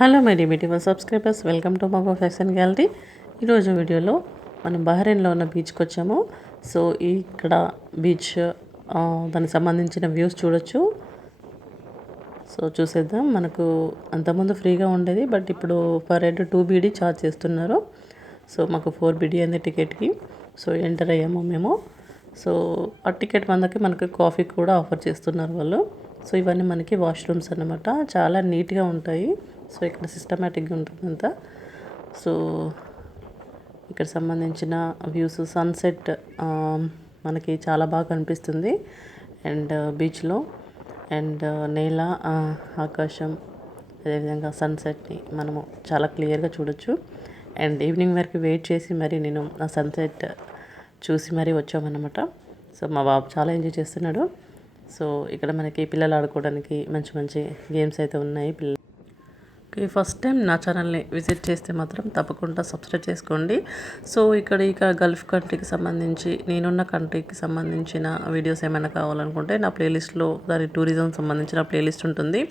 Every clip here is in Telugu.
Hello my dear subscribers, welcome to Maguva facts and gallery. ఈరోజు వీడియోలో మనం బహ్రెయిన్లో ఉన్న బీచ్కి వచ్చాము. సో ఇక్కడ బీచ్ దానికి సంబంధించిన వ్యూస్ చూడొచ్చు. సో చూసేద్దాం. మనకు అంతకుముందు ఫ్రీగా ఉండేది, బట్ ఇప్పుడు పర్ హెడ్ 2 BD ఛార్జ్ చేస్తున్నారు. సో మాకు 4 BD అయింది టికెట్కి. సో ఎంటర్ అయ్యాము మేము. సో ఆ టికెట్ మందకి మనకి కాఫీ కూడా ఆఫర్ చేస్తున్నారు వాళ్ళు. సో ఇవన్నీ మనకి వాష్రూమ్స్ అన్నమాట. చాలా నీట్గా ఉంటాయి. సో ఇక్కడ సిస్టమేటిక్గా ఉంటుంది అంతా. సో ఇక్కడ సంబంధించిన వ్యూస్, సన్సెట్ మనకి చాలా బాగా కనిపిస్తుంది. అండ్ బీచ్లో అండ్ నేల, ఆకాశం, అదేవిధంగా సన్సెట్ని మనము చాలా క్లియర్గా చూడొచ్చు. అండ్ ఈవినింగ్ వరకు వెయిట్ చేసి మరి నేను ఆ సన్సెట్ చూసి మరీ వచ్చామన్నమాట. సో మా బాబు చాలా ఎంజాయ్ చేస్తున్నాడు. సో ఇక్కడ మనకి పిల్లలు ఆడుకోవడానికి మంచి మంచి గేమ్స్ అయితే ఉన్నాయి. ఫస్ట్ టైం నా ఛానల్ని విజిట్ చేస్తే మాత్రం తప్పకుండా సబ్స్క్రైబ్ చేసుకోండి. సో ఇక గల్ఫ్ కంట్రీకి సంబంధించి, నేనున్న కంట్రీకి సంబంధించిన వీడియోస్ ఏమైనా కావాలనుకుంటే నా ప్లేలిస్ట్లో దాని టూరిజం సంబంధించిన ప్లేలిస్ట్ ఉంటుంది.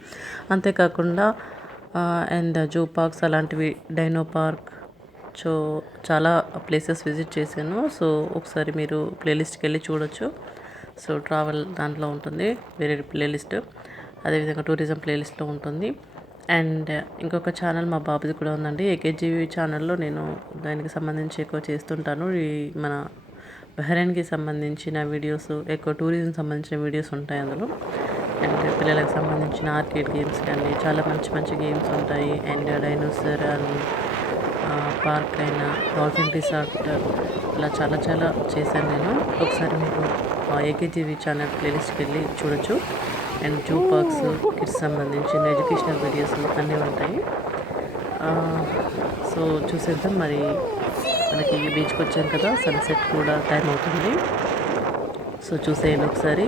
అంతేకాకుండా అండ్ జూ పార్క్స్ అలాంటివి, డైనో పార్క్, సో చాలా ప్లేసెస్ విజిట్ చేశాను. సో ఒకసారి మీరు ప్లేలిస్ట్కి వెళ్ళి చూడొచ్చు. సో ట్రావెల్ దాంట్లో ఉంటుంది వేరే ప్లేలిస్ట్, అదేవిధంగా టూరిజం ప్లేలిస్ట్లో ఉంటుంది. అండ్ ఇంకొక ఛానల్ మా బాబుది కూడా ఉందండి, ఏకేజీవి ఛానల్లో. నేను దానికి సంబంధించి ఎక్కువ చేస్తుంటాను. ఈ మన బహ్రెయిన్కి సంబంధించిన వీడియోస్, ఎక్కువ టూరిజం సంబంధించిన వీడియోస్ ఉంటాయి అందులో. అండ్ పిల్లలకు సంబంధించిన ఆర్కేడ్ గేమ్స్ కానీ చాలా మంచి మంచి గేమ్స్ ఉంటాయి. అండ్ డైనోసర్ అండ్ పార్క్ అయినా, డాల్ఫిన్ రిసార్ట్, ఇలా చాలా చాలా చేశాను నేను. ఒకసారి మీకు ఏకేజీవి ఛానల్ ప్లేలిస్ట్కి వెళ్ళి చూడొచ్చు. అండ్ జూ పార్క్స్, కిడ్స్ సంబంధించిన ఎడ్యుకేషనల్ వీడియోస్ అన్నీ ఉంటాయి. సో చూసేద్దాం. మరి మనకి బీచ్కి వచ్చాం కదా, సన్సెట్ కూడా టైం అవుతుంది. సో చూసేయండి ఒకసారి.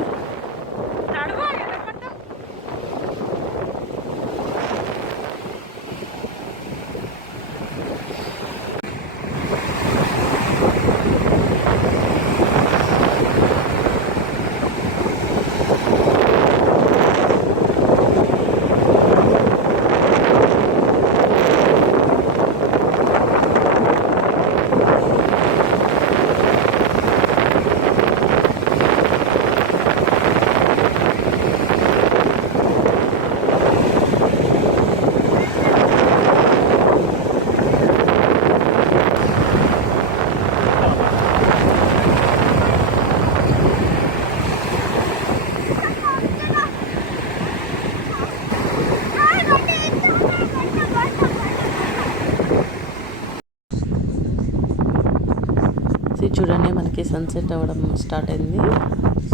చూడండి, మనకి సన్సెట్ అవ్వడం స్టార్ట్ అయింది.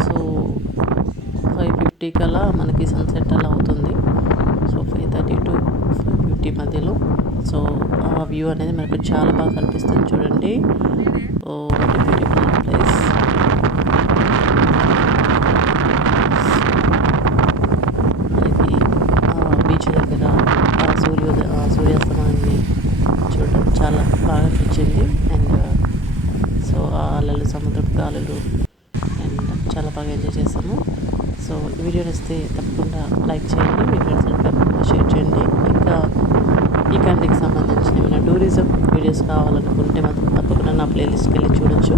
సో 5:50 కల్లా మనకి సన్సెట్ అలా అవుతుంది. సో 5:30 to 5:50 మధ్యలో. సో ఆ వ్యూ అనేది మనకు చాలా బాగా కనిపిస్తుంది. చూడండి, ఓ బ్యూటిఫుల్ ప్లేస్. మనకి బీచ్ దగ్గర సూర్యాస్తమానాన్ని చూడడం చాలా బాగా అనిపించింది. అండ్ సో ఆ అలలు, సముద్రపు గాలులు, అండ్ చాలా బాగా ఎంజాయ్ చేస్తాము. సో ఈ వీడియో నచ్చితే తప్పకుండా లైక్ చేయండి, మీ ఫ్రెండ్స్ అండ్ ఫ్యామిలీతో షేర్ చేయండి. ఇంకా ఈ కంట్రీకి సంబంధించిన ఏమైనా టూరిజం వీడియోస్ కావాలనుకుంటే మాత్రం తప్పకుండా నా ప్లేలిస్ట్కి వెళ్ళి చూడొచ్చు.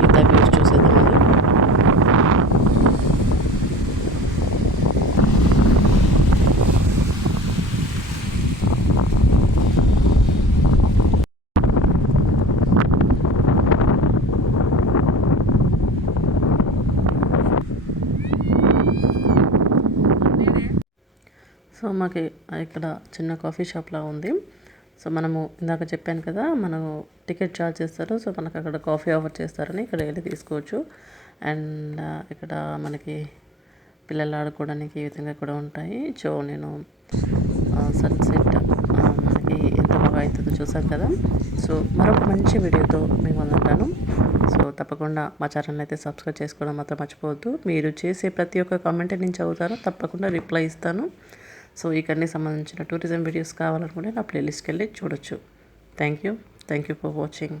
మిగతా వ్యూస్ చూసేద్దామండి. సో మాకు ఇక్కడ చిన్న కాఫీ షాప్లా ఉంది. సో మనము ఇందాక చెప్పాను కదా, మనము టికెట్ ఛార్జ్ చేస్తారు. సో మనకు అక్కడ కాఫీ ఆఫర్ చేస్తారని ఇక్కడ వెళ్ళి తీసుకోవచ్చు. అండ్ ఇక్కడ మనకి పిల్లలు ఆడుకోవడానికి ఈ విధంగా కూడా ఉంటాయి. సో నేను సన్సెట్ మనకి ఎంత బాగా అవుతుందో చూసాను కదా. సో మరొక మంచి వీడియోతో మేము ఉంటాను. సో తప్పకుండా మా ఛానల్ అయితే సబ్స్క్రైబ్ చేసుకోవడం మాత్రం మర్చిపోవద్దు. మీరు చేసే ప్రతి ఒక్క కామెంట్ నేను చదువుతాను, తప్పకుండా రిప్లై ఇస్తాను. సో ఈ కంట్రీకి సంబంధించిన టూరిజం వీడియోస్ కావాలనుకుంటే నా ప్లేలిస్ట్కి వెళ్ళి చూడొచ్చు. Thank you for watching.